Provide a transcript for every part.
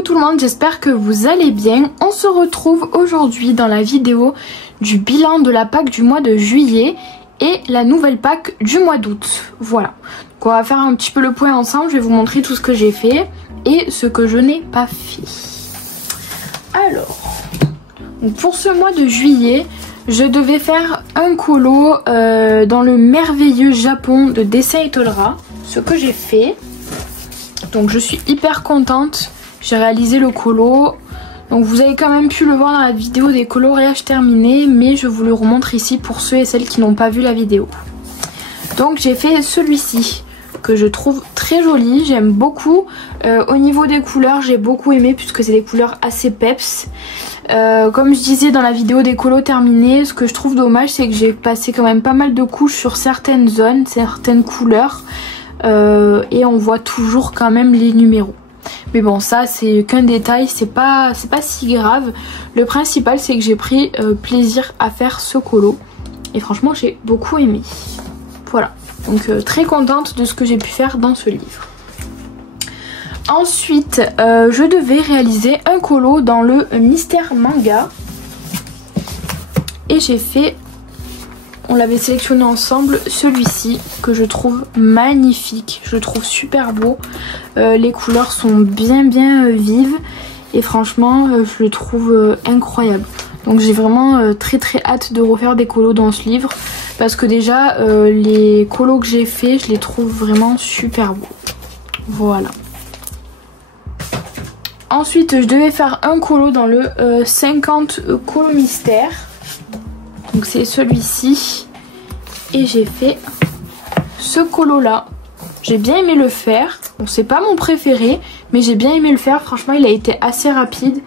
Coucou tout le monde, j'espère que vous allez bien. On se retrouve aujourd'hui dans la vidéo du bilan de la Pâques du mois de juillet et la nouvelle Pâques du mois d'août. Voilà, donc on va faire un petit peu le point ensemble, je vais vous montrer tout ce que j'ai fait et ce que je n'ai pas fait. Alors, donc pour ce mois de juillet, je devais faire un colo dans le merveilleux Japon de Dessin Etolra, ce que j'ai fait. Donc je suis hyper contente, j'ai réalisé le colo. Donc vous avez quand même pu le voir dans la vidéo des coloriages terminés, mais je vous le remontre ici pour ceux et celles qui n'ont pas vu la vidéo. Donc j'ai fait celui-ci que je trouve très joli, j'aime beaucoup. Au niveau des couleurs, j'ai beaucoup aimé puisque c'est des couleurs assez peps. Comme je disais dans la vidéo des colos terminés, ce que je trouve dommage, c'est que j'ai passé quand même pas mal de couches sur certaines zones, certaines couleurs. Et on voit toujours quand même les numéros. Mais bon, ça c'est qu'un détail, c'est pas si grave. Le principal c'est que j'ai pris plaisir à faire ce colo. Et franchement j'ai beaucoup aimé. Voilà, donc très contente de ce que j'ai pu faire dans ce livre. Ensuite, je devais réaliser un colo dans le mystère manga. Et j'ai fait... On l'avait sélectionné ensemble, celui-ci que je trouve magnifique, je le trouve super beau. Les couleurs sont bien vives et franchement je le trouve incroyable. Donc j'ai vraiment très hâte de refaire des colos dans ce livre parce que déjà les colos que j'ai fait, je les trouve vraiment super beaux. Voilà. Ensuite je devais faire un colo dans le 50 colo mystère. Donc c'est celui-ci et j'ai fait ce colo là. J'ai bien aimé le faire. Bon, c'est pas mon préféré mais j'ai bien aimé le faire. Franchement il a été assez rapide.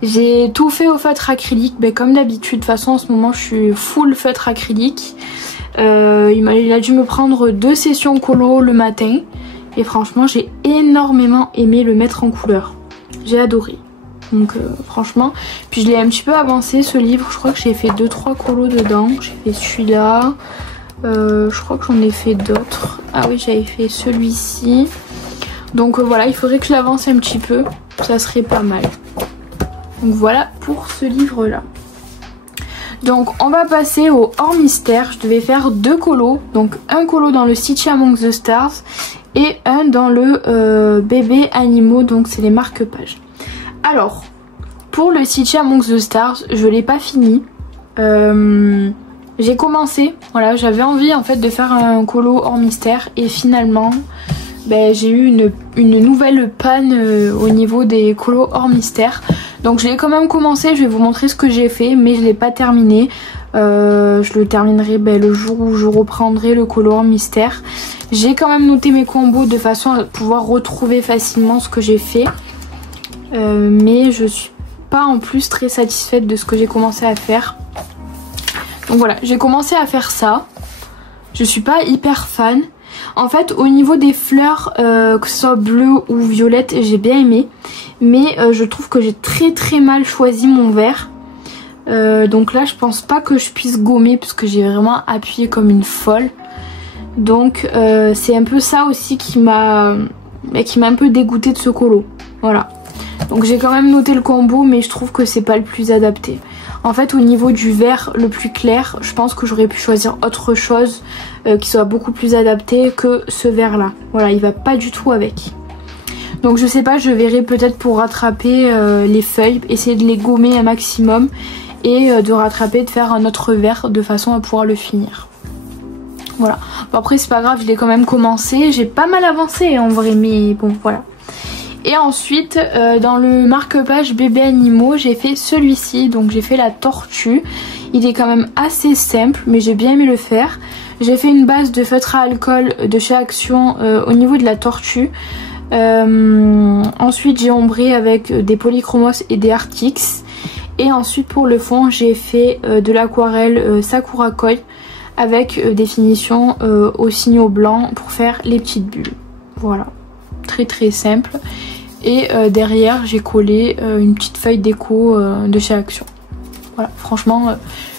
J'ai tout fait au feutre acrylique, ben, comme d'habitude. De toute façon en ce moment je suis full feutre acrylique. Il a dû me prendre 2 sessions colo le matin. Et franchement j'ai énormément aimé le mettre en couleur. J'ai adoré. Donc franchement, puis je l'ai un petit peu avancé ce livre, je crois que j'ai fait 2-3 colos dedans. J'ai fait celui-là, je crois que j'en ai fait d'autres. Ah oui, j'avais fait celui-ci. Donc voilà, il faudrait que je l'avance un petit peu, ça serait pas mal. Donc voilà pour ce livre-là. Donc on va passer au hors mystère. Je devais faire 2 colos, donc un colo dans le Stitchy Among the Stars et un dans le bébé animaux, donc c'est les marque-pages. Alors, pour le Stitchy Among the Stars, je l'ai pas fini. J'ai commencé, voilà, j'avais envie en fait de faire un colo hors mystère et finalement, ben, j'ai eu une nouvelle panne au niveau des colos hors mystère. Donc je l'ai quand même commencé, je vais vous montrer ce que j'ai fait, mais je l'ai pas terminé. Je le terminerai ben, le jour où je reprendrai le colo hors mystère. J'ai quand même noté mes combos de façon à pouvoir retrouver facilement ce que j'ai fait. Mais je suis pas en plus très satisfaite de ce que j'ai commencé à faire. Donc voilà, j'ai commencé à faire ça. Je suis pas hyper fan. En fait au niveau des fleurs, que ce soit bleu ou violette, j'ai bien aimé. Mais je trouve que j'ai très mal choisi mon vert. Donc là je pense pas que je puisse gommer parce que j'ai vraiment appuyé comme une folle. Donc c'est un peu ça aussi qui m'a un peu dégoûtée de ce colo. Voilà. Donc j'ai quand même noté le combo mais je trouve que c'est pas le plus adapté. En fait au niveau du vert le plus clair, je pense que j'aurais pu choisir autre chose qui soit beaucoup plus adapté que ce vert là. Voilà, il va pas du tout avec. Donc je sais pas, je verrai peut-être pour rattraper les feuilles, essayer de les gommer un maximum et de rattraper, de faire un autre vert de façon à pouvoir le finir. Voilà, bon, après c'est pas grave, je l'ai quand même commencé, j'ai pas mal avancé en vrai mais bon voilà. Et ensuite dans le marque-page bébé animaux j'ai fait celui-ci, donc j'ai fait la tortue. Il est quand même assez simple mais j'ai bien aimé le faire. J'ai fait une base de feutre à alcool de chez Action au niveau de la tortue. Ensuite j'ai ombré avec des polychromos et des Artix. Et ensuite pour le fond j'ai fait de l'aquarelle Sakura Koi avec des finitions au signaux blanc pour faire les petites bulles. Voilà, très simple. Et derrière j'ai collé une petite feuille déco de chez Action. Voilà, franchement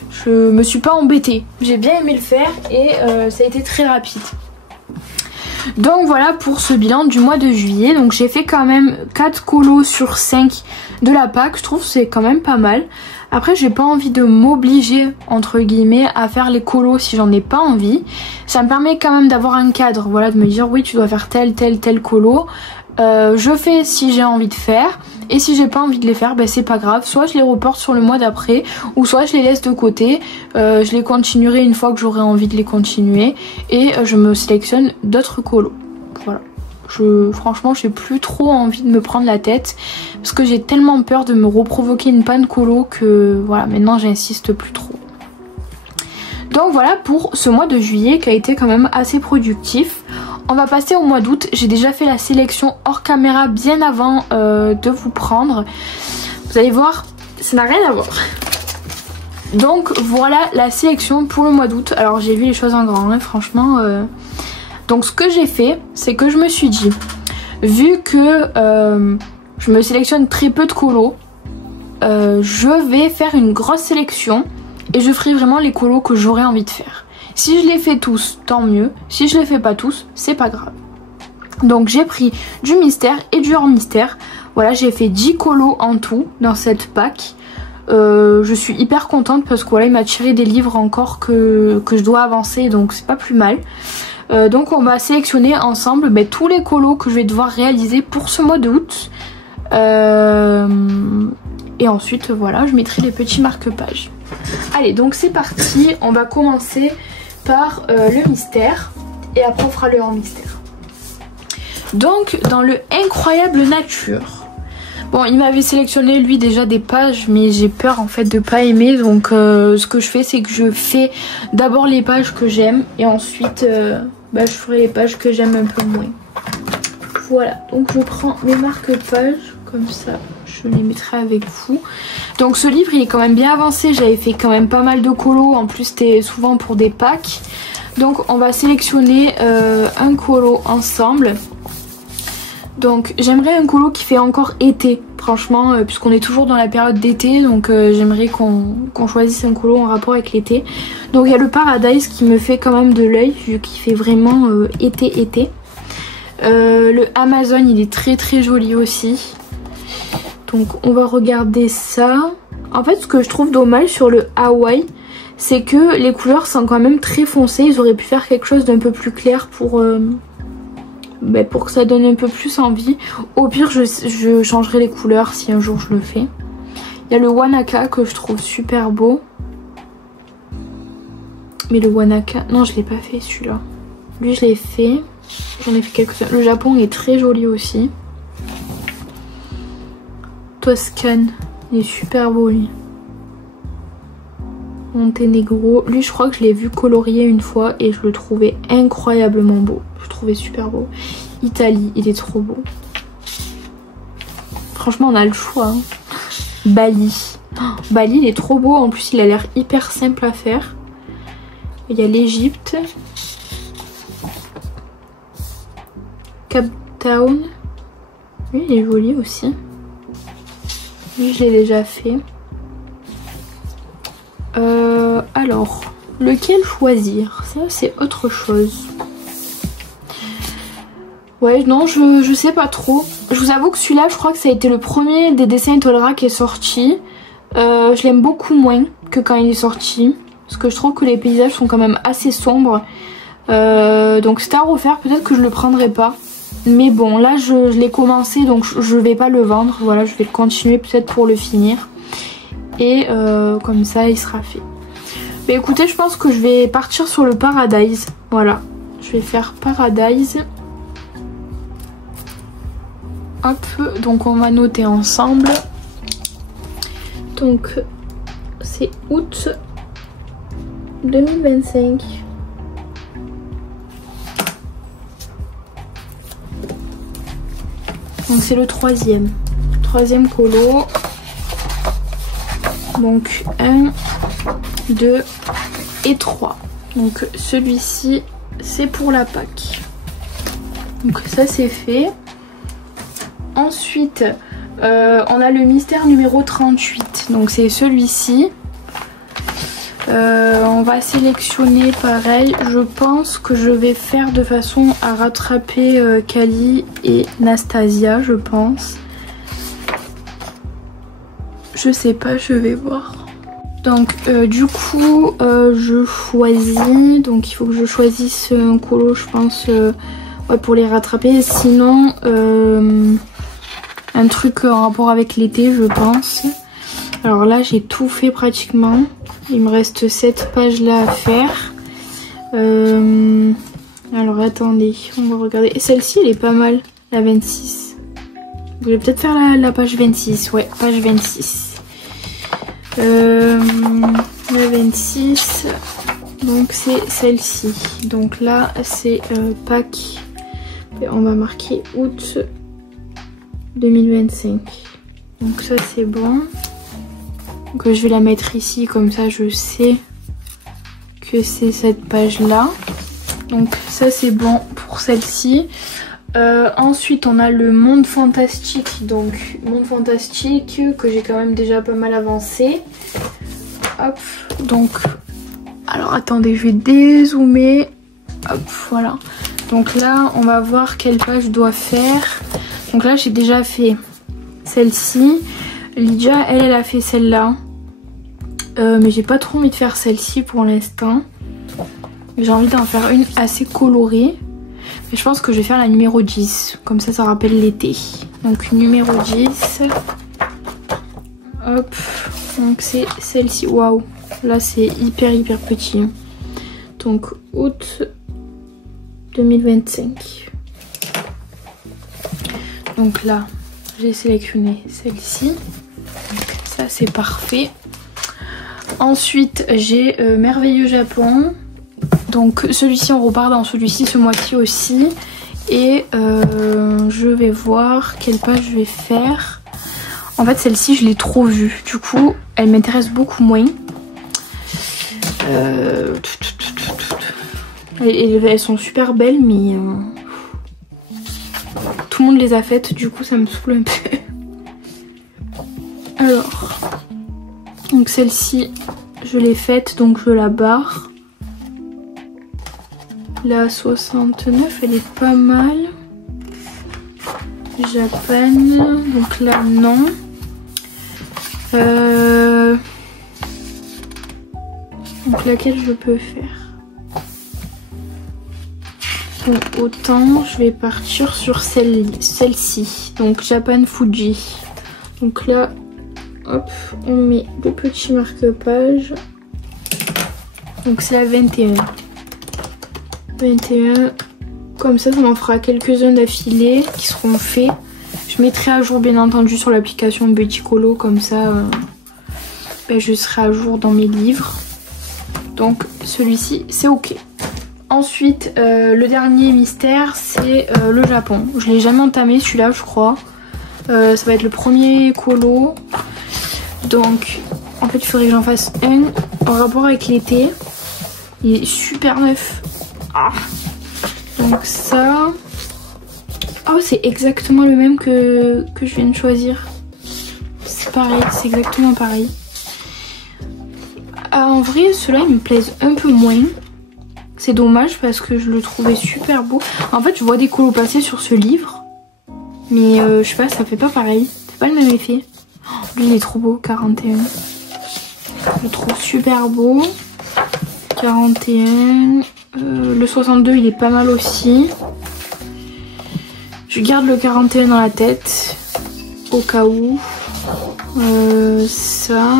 je me suis pas embêtée, j'ai bien aimé le faire et ça a été très rapide. Donc voilà pour ce bilan du mois de juillet. Donc j'ai fait quand même 4 colos sur 5 de la Pâques. Je trouve que c'est quand même pas mal. Après j'ai pas envie de m'obliger entre guillemets à faire les colos si j'en ai pas envie. Ça me permet quand même d'avoir un cadre, voilà, de me dire oui tu dois faire tel colo. Je fais si j'ai envie de faire, et si j'ai pas envie de les faire, ben c'est pas grave, soit je les reporte sur le mois d'après, ou soit je les laisse de côté, je les continuerai une fois que j'aurai envie de les continuer, et je me sélectionne d'autres colos. Voilà. Franchement j'ai plus trop envie de me prendre la tête, parce que j'ai tellement peur de me reprovoquer une panne colo que voilà, maintenant j'insiste plus trop. Donc voilà pour ce mois de juillet qui a été quand même assez productif. On va passer au mois d'août. J'ai déjà fait la sélection hors caméra bien avant de vous prendre. Vous allez voir, ça n'a rien à voir. Donc voilà la sélection pour le mois d'août. Alors j'ai vu les choses en grand, hein, franchement. Donc ce que j'ai fait, c'est que je me suis dit, vu que je me sélectionne très peu de colos, je vais faire une grosse sélection et je ferai vraiment les colos que j'aurais envie de faire. Si je les fais tous, tant mieux. Si je les fais pas tous, c'est pas grave. Donc j'ai pris du mystère et du hors mystère. Voilà, j'ai fait 10 colos en tout dans cette pack. Je suis hyper contente parce que voilà, il m'a tiré des livres encore que je dois avancer, donc c'est pas plus mal. Donc on va sélectionner ensemble tous les colos que je vais devoir réaliser pour ce mois d'août. Et ensuite voilà, je mettrai les petits marque-pages. Allez, donc c'est parti, on va commencer par le mystère et après on fera le hors mystère. Donc dans le incroyable nature, bon il m'avait sélectionné lui déjà des pages, mais j'ai peur en fait de pas aimer, donc ce que je fais c'est que je fais d'abord les pages que j'aime et ensuite je ferai les pages que j'aime un peu moins. Voilà, donc je prends mes marque-pages comme ça, je les mettrai avec vous. Donc ce livre il est quand même bien avancé, j'avais fait quand même pas mal de colos, en plus c'était souvent pour des packs. Donc on va sélectionner un colo ensemble. Donc j'aimerais un colo qui fait encore été, franchement, puisqu'on est toujours dans la période d'été, donc j'aimerais qu'on choisisse un colo en rapport avec l'été. Donc il y a le Paradise qui me fait quand même de l'œil, vu qu'il fait vraiment été. Le Amazon il est très très joli aussi. Donc on va regarder ça. En fait ce que je trouve dommage sur le Hawaii, c'est que les couleurs sont quand même très foncées. Ils auraient pu faire quelque chose d'un peu plus clair pour que ça donne un peu plus envie. Au pire je changerai les couleurs si un jour je le fais. Il y a le Wanaka que je trouve super beau. Mais le Wanaka, non je l'ai pas fait celui-là. Lui je l'ai fait. J'en ai fait quelques-uns. Le Japon est très joli aussi. Toscane, il est super beau lui. Monténégro, lui je crois que je l'ai vu colorié une fois et je le trouvais incroyablement beau. Je le trouvais super beau. Italie, il est trop beau. Franchement on a le choix. Hein. Bali. Oh, Bali il est trop beau, en plus il a l'air hyper simple à faire. Il y a l'Égypte. Cape Town. Lui il est joli aussi. Lui je l'ai déjà fait. Alors, lequel choisir? Ça c'est autre chose. Ouais non je sais pas trop. Je vous avoue que celui-là je crois que ça a été le premier des dessins Étoile qui est sorti. Je l'aime beaucoup moins que quand il est sorti. Parce que je trouve que les paysages sont quand même assez sombres. Donc c'était à refaire, peut-être que je le prendrai pas. Mais bon là je l'ai commencé donc je vais pas le vendre. Voilà, je vais le continuer peut-être pour le finir. Et comme ça il sera fait. Mais écoutez je pense que je vais partir sur le Paradise. Voilà, je vais faire Paradise. Hop, donc on va noter ensemble. Donc c'est août 2025. Donc c'est le troisième colo. Donc 1, 2 et 3. Donc celui-ci c'est pour la Pâques. Donc ça c'est fait. Ensuite on a le mystère numéro 38. Donc c'est celui-ci. On va sélectionner pareil. Je pense que je vais faire de façon à rattraper Kali et Nastasia, je pense. Je sais pas, je vais voir. Donc du coup je choisis. Donc il faut que je choisisse un colo, je pense, ouais, pour les rattraper. Sinon un truc en rapport avec l'été, je pense. Alors là j'ai tout fait pratiquement. Il me reste cette page là à faire. Alors attendez, on va regarder. Et celle-ci elle est pas mal, la 26. Je vais peut-être faire la page 26. Ouais, page 26. La 26. Donc c'est celle-ci. Donc là c'est Pâques. On va marquer août 2025. Donc ça c'est bon. Donc je vais la mettre ici, comme ça je sais que c'est cette page là. Donc ça c'est bon pour celle-ci. Ensuite on a le monde fantastique. Donc monde fantastique que j'ai quand même déjà pas mal avancé. Hop, donc alors attendez, je vais dézoomer. Hop, voilà. Donc là on va voir quelle page je dois faire. Donc là j'ai déjà fait celle-ci. Lydia, elle a fait celle-là. Mais j'ai pas trop envie de faire celle-ci pour l'instant. J'ai envie d'en faire une assez colorée. Mais je pense que je vais faire la numéro 10. Comme ça rappelle l'été. Donc numéro 10. Hop. Donc c'est celle-ci. Waouh. Là c'est hyper petit. Donc août 2025. Donc là j'ai sélectionné celle-ci. Ça c'est parfait. Ensuite j'ai Merveilleux Japon. Donc celui-ci on repart dans celui-ci ce mois-ci aussi. Et je vais voir quelle page je vais faire. En fait celle-ci je l'ai trop vue. Du coup elle m'intéresse beaucoup moins. Elles sont super belles mais tout le monde les a faites. Du coup ça me saoule un peu. Alors, donc celle-ci, je l'ai faite, donc je la barre. La 69, elle est pas mal. Japan, donc là non. Donc laquelle je peux faire? Donc autant, je vais partir sur celle-ci. Donc Japan Fuji. Donc là... Hop, on met le petit marque-page. Donc c'est la 21. 21. Comme ça m'en fera quelques-uns d'affilée qui seront faits. Je mettrai à jour bien entendu sur l'application Beauty Colo. Comme ça, je serai à jour dans mes livres. Donc celui-ci, c'est ok. Ensuite, le dernier mystère, c'est le Japon. Je l'ai jamais entamé celui-là, je crois. Ça va être le premier colo. Donc en fait il faudrait que j'en fasse un en rapport avec l'été. Il est super neuf. Ah. Donc ça. Oh c'est exactement le même que je viens de choisir. C'est pareil, c'est exactement pareil. En vrai ceux-là ils me plaisent un peu moins. C'est dommage parce que je le trouvais super beau. En fait je vois des colos passer sur ce livre. Mais je sais pas, ça fait pas pareil. C'est pas le même effet. Lui il est trop beau, 41. Je le trouve super beau. 41. Le 62 il est pas mal aussi. Je garde le 41 dans la tête. Au cas où. Ça.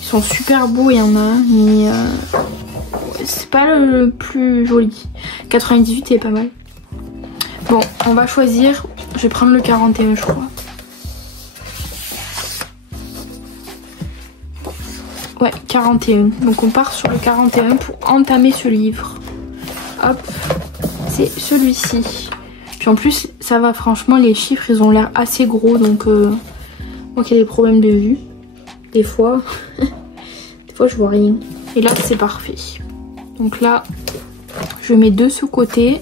Ils sont super beaux, il y en a. Mais c'est pas le plus joli. 98 il est pas mal. Bon, on va choisir. Je vais prendre le 41 je crois. Ouais, 41. Donc on part sur le 41 pour entamer ce livre. Hop, c'est celui-ci. Puis en plus, ça va, franchement, les chiffres, ils ont l'air assez gros. Donc, moi qui ai des problèmes de vue, des fois, je vois rien. Et là, c'est parfait. Donc là, je mets de ce côté.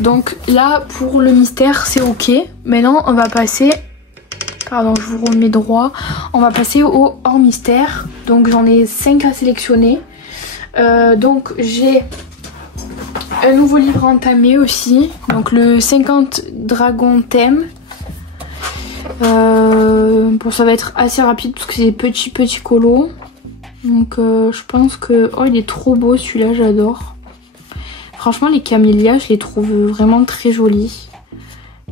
Donc là, pour le mystère, c'est ok. Maintenant, on va passer Pardon, je vous remets droit. On va passer au hors mystère. Donc j'en ai 5 à sélectionner. Donc j'ai un nouveau livre entamé aussi. Donc le 50 dragons thème. Bon, ça va être assez rapide parce que c'est des petits colos. Donc je pense que... Oh, il est trop beau celui-là, j'adore. Franchement, les camélias, je les trouve vraiment très jolis.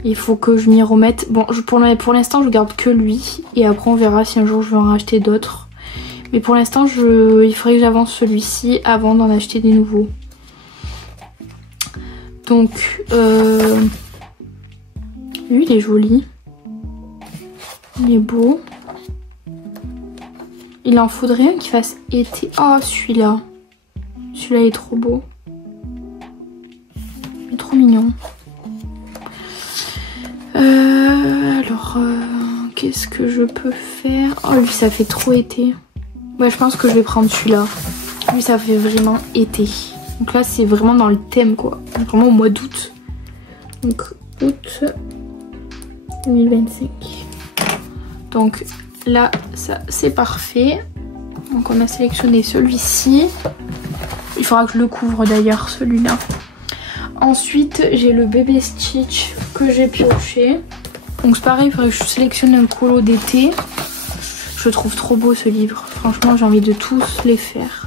Il faut que je m'y remette. Bon, pour l'instant, je garde que lui. Et après, on verra si un jour je vais en racheter d'autres. Mais pour l'instant, il faudrait que j'avance celui-ci avant d'en acheter des nouveaux. Donc, lui, il est joli. Il est beau. Il en faudrait un qui fasse été. Oh, celui-là. Celui-là est trop beau. Il est trop mignon. Alors, qu'est-ce que je peux faire? Oh, lui, ça fait trop été. Ouais, je pense que je vais prendre celui-là. Lui, ça fait vraiment été. Donc là, c'est vraiment dans le thème, quoi. Vraiment au mois d'août. Donc, août 2025. Donc là, ça, c'est parfait. Donc, on a sélectionné celui-ci. Il faudra que je le couvre, d'ailleurs, celui-là. Ensuite, j'ai le bébé Stitch que j'ai pioché. Donc c'est pareil, il faudrait que je sélectionne un colo d'été. Je trouve trop beau ce livre. Franchement, j'ai envie de tous les faire.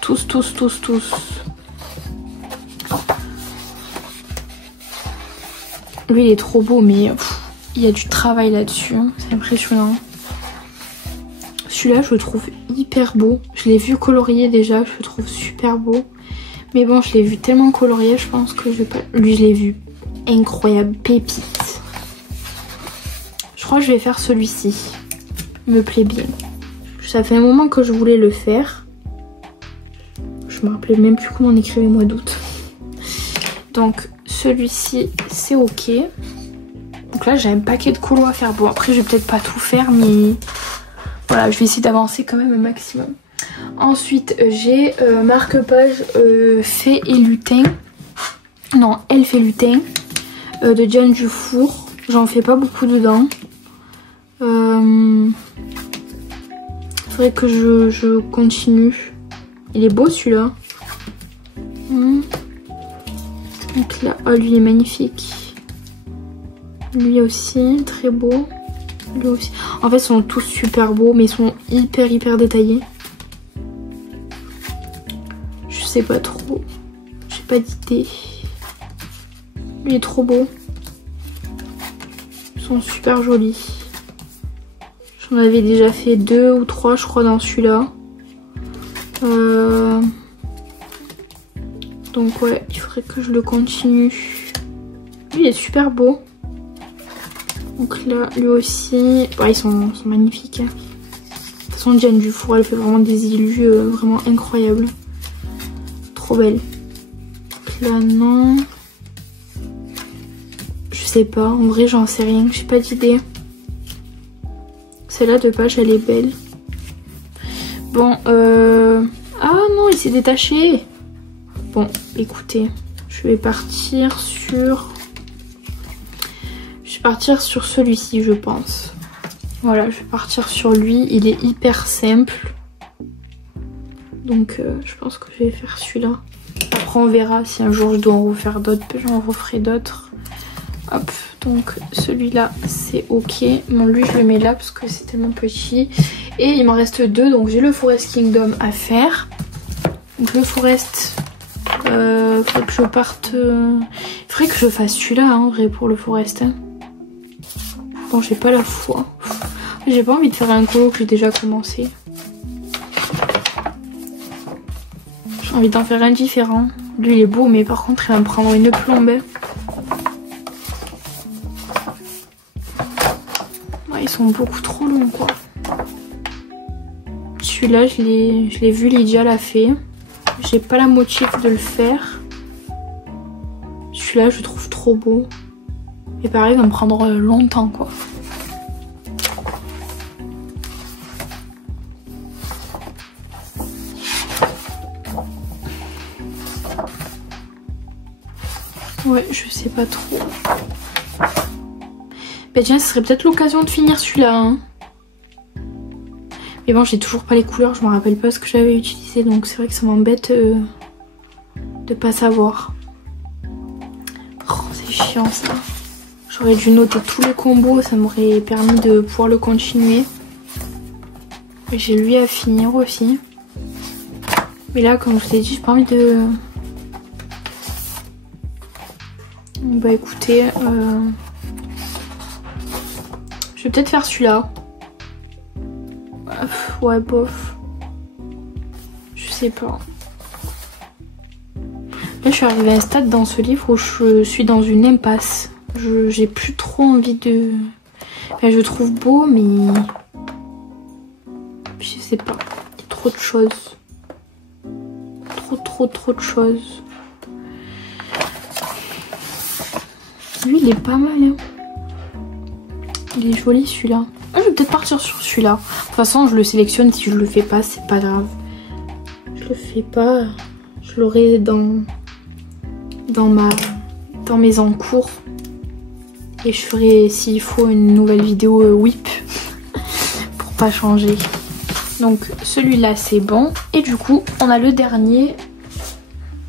Tous. Lui, il est trop beau, mais il y a du travail là-dessus. C'est impressionnant. Celui-là, je le trouve hyper beau. Je l'ai vu colorié déjà, je le trouve super beau. Mais bon, je l'ai vu tellement colorié, je pense que je vais pas... Lui, je l'ai vu incroyable, pépite. Je crois que je vais faire celui-ci. Il me plaît bien. Ça fait un moment que je voulais le faire. Je me rappelais même plus comment on écrivait mois d'août. Donc, celui-ci, c'est ok. Donc là, j'ai un paquet de colos à faire. Bon, après, je vais peut-être pas tout faire, mais... Voilà, je vais essayer d'avancer quand même un maximum. Ensuite, j'ai marque-page Fée et Lutin. Non, Elfe et Lutin. De Diane Dufour. J'en fais pas beaucoup dedans. Faudrait que je continue. Il est beau celui-là. Donc là, oh, lui est magnifique. Lui aussi, très beau. Lui aussi. En fait, ils sont tous super beaux, mais ils sont hyper détaillés. Je sais pas trop. J'ai pas d'idée. Lui est trop beau. Ils sont super jolis. J'en avais déjà fait 2 ou 3, je crois, dans celui-là. Donc ouais, il faudrait que je le continue. Lui, il est super beau. Donc là, lui aussi... Ouais, ils sont magnifiques. Hein. De toute façon, Diane Dufour, elle fait vraiment des illus vraiment incroyables. Trop belle. Donc là, non. Je sais pas, en vrai, j'en sais rien. J'ai pas d'idée. Celle-là de page, elle est belle. Bon, ah non, il s'est détaché. Bon, écoutez, je vais partir sur... Je vais partir sur celui-ci, je pense. Voilà, je vais partir sur lui. Il est hyper simple. Donc, je pense que je vais faire celui-là. Après, on verra si un jour je dois en refaire d'autres. J'en referai d'autres. Hop, donc celui-là, c'est ok. Bon, lui, je le mets là parce que c'est tellement petit. Et il m'en reste 2. Donc, j'ai le Forest Kingdom à faire. Donc, le Forest... faudrait que je parte... Il faudrait que je fasse celui-là, hein, en vrai, pour le Forest. Hein. Bon, j'ai pas la foi. J'ai pas envie de faire un colo que j'ai déjà commencé. J'ai envie d'en faire un différent. Lui, il est beau, mais par contre, il va me prendre une plombe. Ouais, ils sont beaucoup trop longs, quoi. Celui-là, je l'ai vu, Lydia l'a fait. J'ai pas la motive de le faire. Celui-là, je le trouve trop beau. Et pareil, il va me prendre longtemps, quoi. Ouais, je sais pas trop. Bah tiens, ce serait peut-être l'occasion de finir celui-là. Hein. Mais bon, j'ai toujours pas les couleurs, je me rappelle pas ce que j'avais utilisé. Donc c'est vrai que ça m'embête de pas savoir. Oh, c'est chiant ça. J'aurais dû noter tous les combos, ça m'aurait permis de pouvoir le continuer. J'ai lui à finir aussi. Mais là, comme je vous ai dit, j'ai pas envie de... Bah écoutez, je vais peut-être faire celui-là. Ouais, bof. Je sais pas. Là, je suis arrivée à un stade dans ce livre où je suis dans une impasse. J'ai plus trop envie de... Enfin, je le trouve beau, mais... Je sais pas. Il y a trop de choses. Trop de choses. Lui, il est pas mal. Hein. Il est joli, celui-là. Ah, je vais peut-être partir sur celui-là. De toute façon, je le sélectionne. Si je le fais pas, c'est pas grave. Je le fais pas. Je l'aurai dans mes encours. Et je ferai, s'il faut, une nouvelle vidéo whip. Pour pas changer. Donc, celui-là, c'est bon. Et du coup, on a le dernier.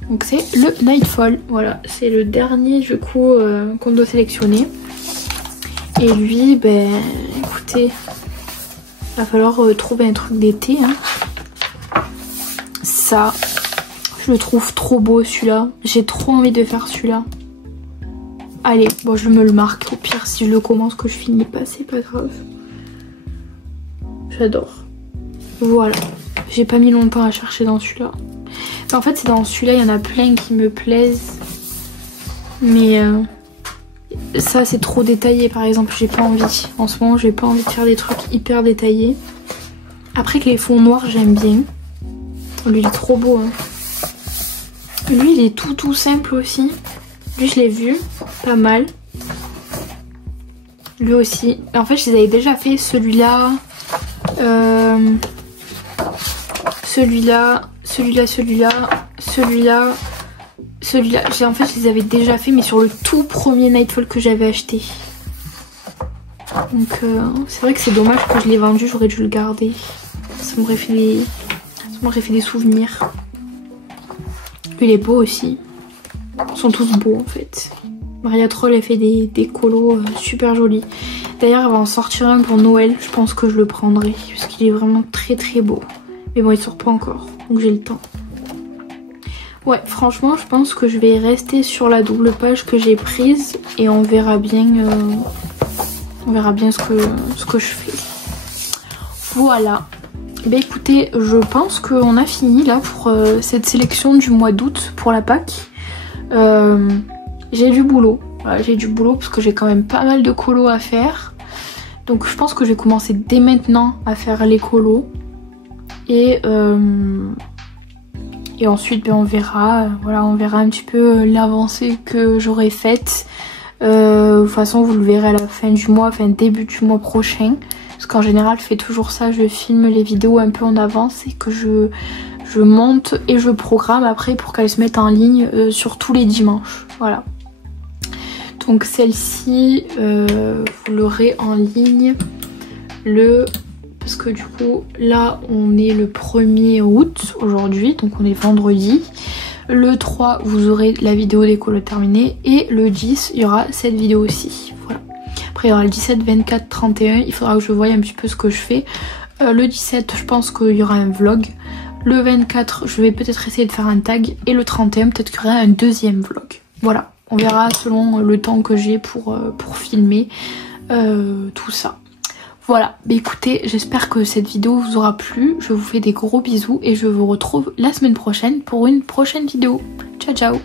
Donc, c'est le Nightfall. Voilà, c'est le dernier, du coup, qu'on doit sélectionner. Et lui, ben, écoutez, va falloir trouver un truc d'été. Hein. Ça, je le trouve trop beau, celui-là. J'ai trop envie de faire celui-là. Allez, bon, je me le marque. Au pire, si je le commence, que je finis pas, c'est pas grave. J'adore. Voilà. J'ai pas mis longtemps à chercher dans celui-là. En fait, c'est dans celui-là, il y en a plein qui me plaisent. Mais ça, c'est trop détaillé, par exemple. J'ai pas envie. En ce moment, j'ai pas envie de faire des trucs hyper détaillés. Après que les fonds noirs, j'aime bien. Lui, il est trop beau. Hein. Lui, il est tout simple aussi. Lui, je l'ai vu. Pas mal. Lui aussi. En fait, je les avais déjà fait. Celui-là. Celui-là. En fait, je les avais déjà fait, mais sur le tout premier Nightfall que j'avais acheté. Donc, c'est vrai que c'est dommage que je l'ai vendu. J'aurais dû le garder. Ça m'aurait fait des souvenirs. Lui, il est beau aussi. Ils sont tous beaux, en fait. Maria Troll a fait des colos super jolis. D'ailleurs, elle va en sortir un pour Noël. Je pense que je le prendrai. Parce qu'il est vraiment très beau. Mais bon, il sort pas encore. Donc j'ai le temps. Ouais, franchement, je pense que je vais rester sur la double page que j'ai prise. Et on verra bien, ce que je fais. Voilà. Bah écoutez, je pense qu'on a fini là pour cette sélection du mois d'août pour la Pâques. J'ai du boulot. Voilà, j'ai du boulot parce que j'ai quand même pas mal de colos à faire. Donc je pense que je vais commencer dès maintenant à faire les colos. Et ensuite ben, on verra. Voilà, on verra un petit peu l'avancée que j'aurai faite. De toute façon vous le verrez à la fin du mois, enfin début du mois prochain. Parce qu'en général je fais toujours ça, je filme les vidéos un peu en avance et que je monte et je programme après pour qu'elles se mettent en ligne sur tous les dimanches. Voilà. Donc celle-ci, vous l'aurez en ligne parce que du coup là on est le 1er août aujourd'hui, donc on est vendredi. Le 3 vous aurez la vidéo des colos terminée et le 10 il y aura cette vidéo aussi. Voilà. Après il y aura le 17, 24, 31, il faudra que je voie un petit peu ce que je fais. Le 17 je pense qu'il y aura un vlog. Le 24 je vais peut-être essayer de faire un tag et le 31 peut-être qu'il y aura un deuxième vlog. Voilà, on verra selon le temps que j'ai pour filmer tout ça. Voilà, bah écoutez, j'espère que cette vidéo vous aura plu. Je vous fais des gros bisous et je vous retrouve la semaine prochaine pour une prochaine vidéo. Ciao ciao.